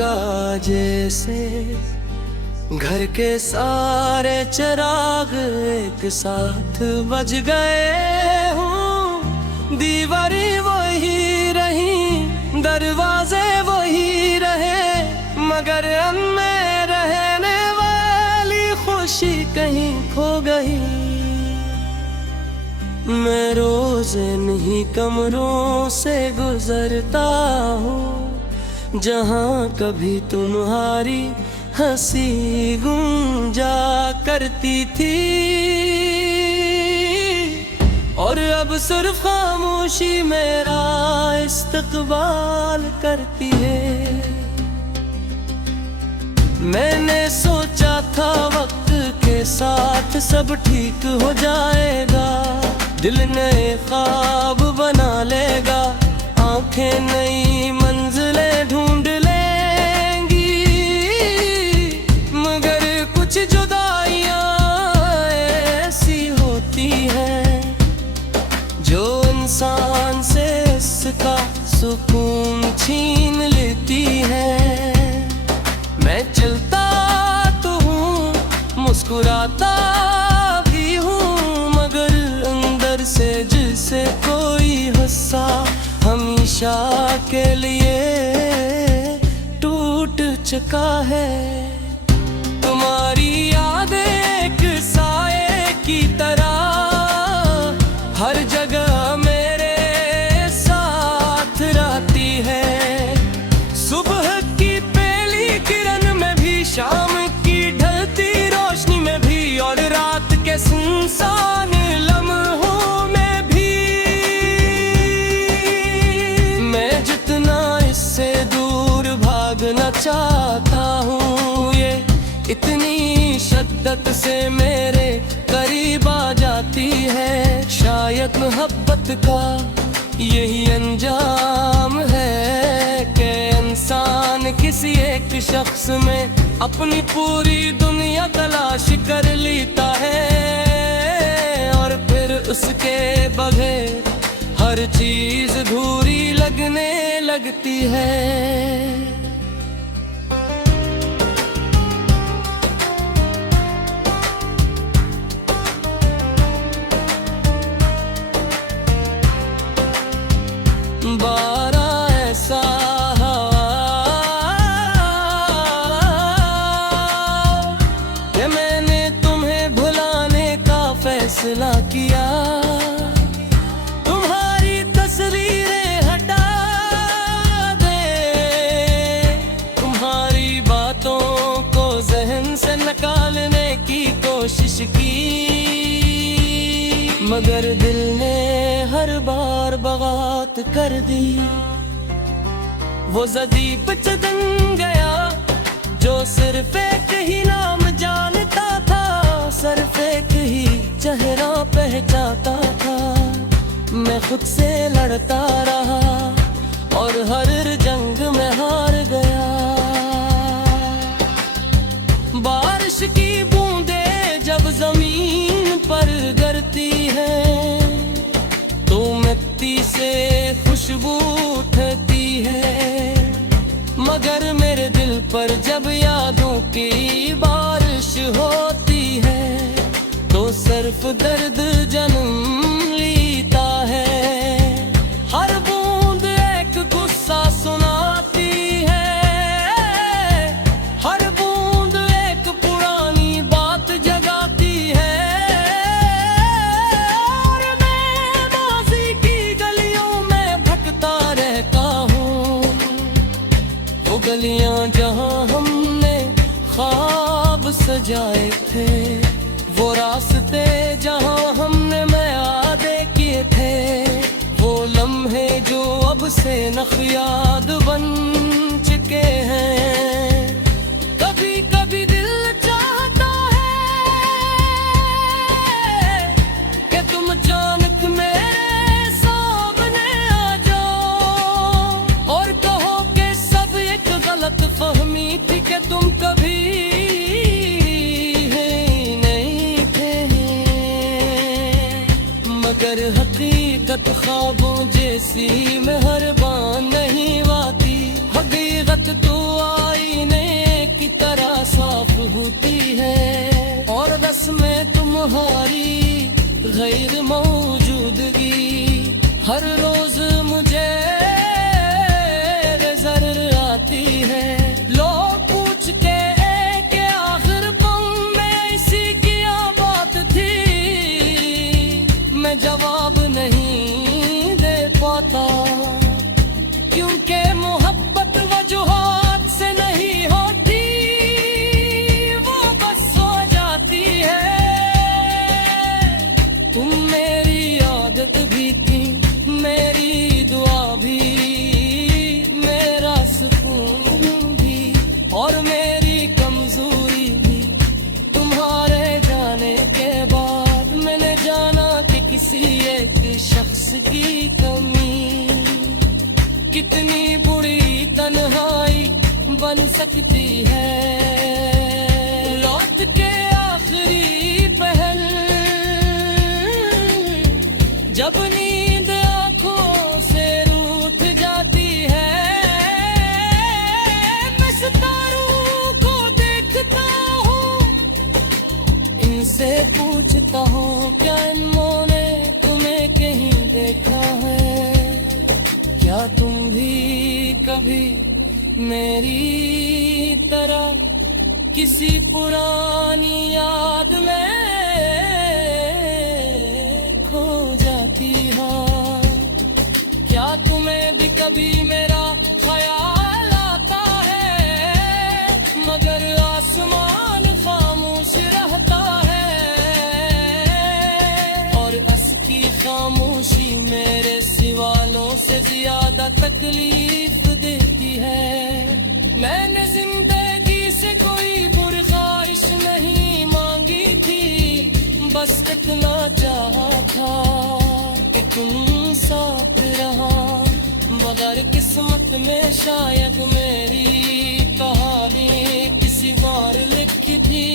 लगा जैसे घर के सारे चिराग एक साथ बज गए हूँ। दीवारें वही रही, दरवाजे वही रहे, मगर में रहने वाली खुशी कहीं खो गई। मैं रोज इन्हीं कमरों से गुजरता हूँ जहाँ कभी तुम्हारी हंसी गूंजा करती थी, और अब सिर्फ खामोशी मेरा इस्तकबाल करती है। मैंने सोचा था वक्त के साथ सब ठीक हो जाएगा, दिल नए ख्वाब बना लेगा, आंखें नई मंजिलें ढूंढ लेंगी, मगर कुछ जुदाइयां ऐसी होती हैं जो इंसान से इसका सुकून छीन लेती है। मैं चलता तो हूँ, मुस्कुराता भी हूँ, मगर अंदर से जिसे कोई हिस्सा हमेशा के लिए टूट चुका है। तुम्हारी यादें एक साए की तरह हर जगह मेरे साथ रहती है। सुबह की पहली किरण में भी, शाम की ढलती रोशनी में भी, और रात के सुनसान लम्हों में भी। मैं जितना इससे दूर भागना चाहता हूँ, ये इतनी शिद्दत से मेरे करीब आ जाती है। शायद मोहब्बत का यही अंजाम है कि इंसान किसी एक शख्स में अपनी पूरी दुनिया तलाश कर लेता है, और फिर उसके बगैर हर चीज अधूरी लगने लगती है। बारा ऐसा कि मैंने तुम्हें भुलाने का फैसला किया। तुम्हारी तस्वीरें हटा दे, तुम्हारी बातों को जहन से निकालने की कोशिश की, मगर दिल ने हर बार बगावत कर दी। वो ज़दीब चदन गया जो सिर्फ एक ही नाम जानता था, सिर्फ एक ही चेहरा पहचानता था। मैं खुद से लड़ता रहा और हर जंग में हार गया। बारिश की बूंदें जब जमीन पर गिरती है तो मिट्टी से खुशबू उठती है, मगर मेरे दिल पर जब यादों की बारिश होती है तो सिर्फ दर्द जन्म लेता है। हर बूंद एक गुस्सा सुनाती है, हर बूंद एक पुरानी बात जगाती है, और मैं माज़ी की गलियों में भटकता रहता हूँ। वो गलियाँ जहाँ हमने ख्वाब सजाए थे, वो रास्ते जहाँ हमने वादे किए थे, वो लम्हे जो अब से नख्याद बन चुके हैं। कभी कभी दिल चाहता है कि तुम अचानक मेरे सामने आ जाओ और कहो कि सब एक गलत फहमी थी कि तुम कभी मगर हकीकत ख्वाबों जैसी मेहरबान नहीं आती। हकीकत तू आईने की तरह साफ होती है, और रस्में तुम्हारी गैर मौजूदगी हर रोज मुझे नजर आती है। लोग पूछते हैं कि आखिर पल में ऐसी क्या बात थी, मैं जवाब नहीं दे पाता, क्योंकि मोहब्बत वजूहात से नहीं होती, वो बस हो जाती है। तुम मेरी आदत भी थी, मेरी दुआ भी, मेरा सुकून भी और मेरी कमजोरी भी। तुम्हारे जाने के बाद मैंने जाना कि किसी एक शख्स की कमी कितनी बुरी तन्हाई बन सकती है। लौट के आखिरी पहल जब नींद आंखों से रूठ जाती है, मैं सितारों को देखता हूँ, इनसे पूछता हूँ क्या इन्होंने तुम्हें कहीं देखा है, क्या तुम भी कभी मेरी तरह किसी पुरानी याद में खो जाती हो? क्या तुम्हें भी कभी मेरा ख्याल आता है, मगर आसमान खामोश रहता है, और असकी खामोशी मेरे सवालों से ज्यादा तकलीफ देती है। मैंने जिंदगी से कोई बुरी ख्वाहिश नहीं मांगी थी, बस इतना चाहा था कि तुम साथ रहा, मगर किस्मत में शायद मेरी कहानी किसी बार लिखी थी।